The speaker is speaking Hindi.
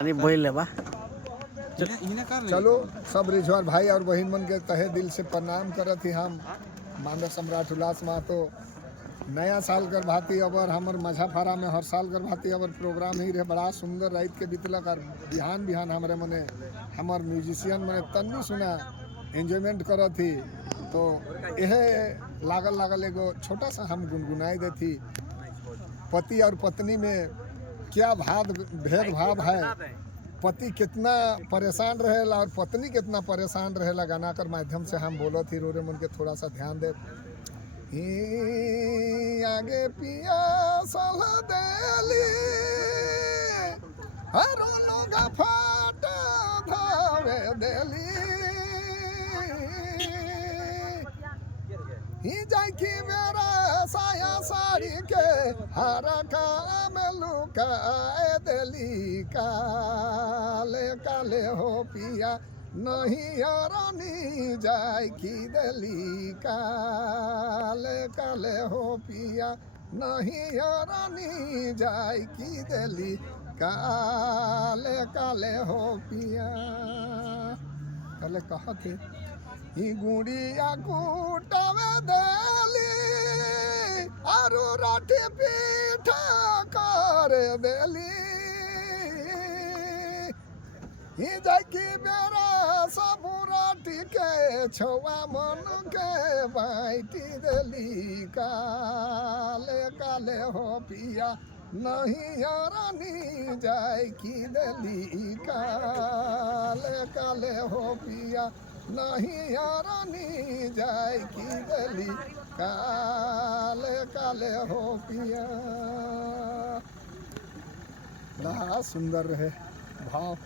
अरे बोल बा चलो सब रिझवार भाई और बहन मन के तहे दिल से प्रणाम करत ही हम मानव सम्राट उल्लास महतो नया साल कर भाती अबर हमर मझाफारा में हर साल कर भाती अबर प्रोग्राम ही रहे बड़ा सुंदर रात के बीतलक और बिहान बिहान हमारे मने हमर म्यूजिशियन मने तन्नी सुना एंजॉयमेंट करत ही तो यह लागल लागल एगो छोटा सा हम गुनगुनाई देती पति और पत्नी में क्या भेदभाव है, पति कितना परेशान रहेला और पत्नी कितना परेशान रहेला गाना कर माध्यम से हम बोलत ही रोरे मन के थोड़ा सा ध्यान दे आगे पिया सला देली हरो लोग फाट धावे देली ही जाई की मेरा साया साड़ी के हरा काम लुकाए देली काले काले हो पिया नहीं रानी जाय की देली काले काले हो पिया नहीं रानी जाय की देली काले काले हो पिया पहले कहा थे ही गुड़िया कूटवे देली आरु राठी पीठा कर देली ही जाकी मेरा सबुराटी के छुआ मन के बाटी देली काले काले हो पिया नहीं रानी जाय की देली काले काले हो पिया नहीं रानी जाय की देली काले काले हो पिया। बड़ा सुंदर रहे भाव।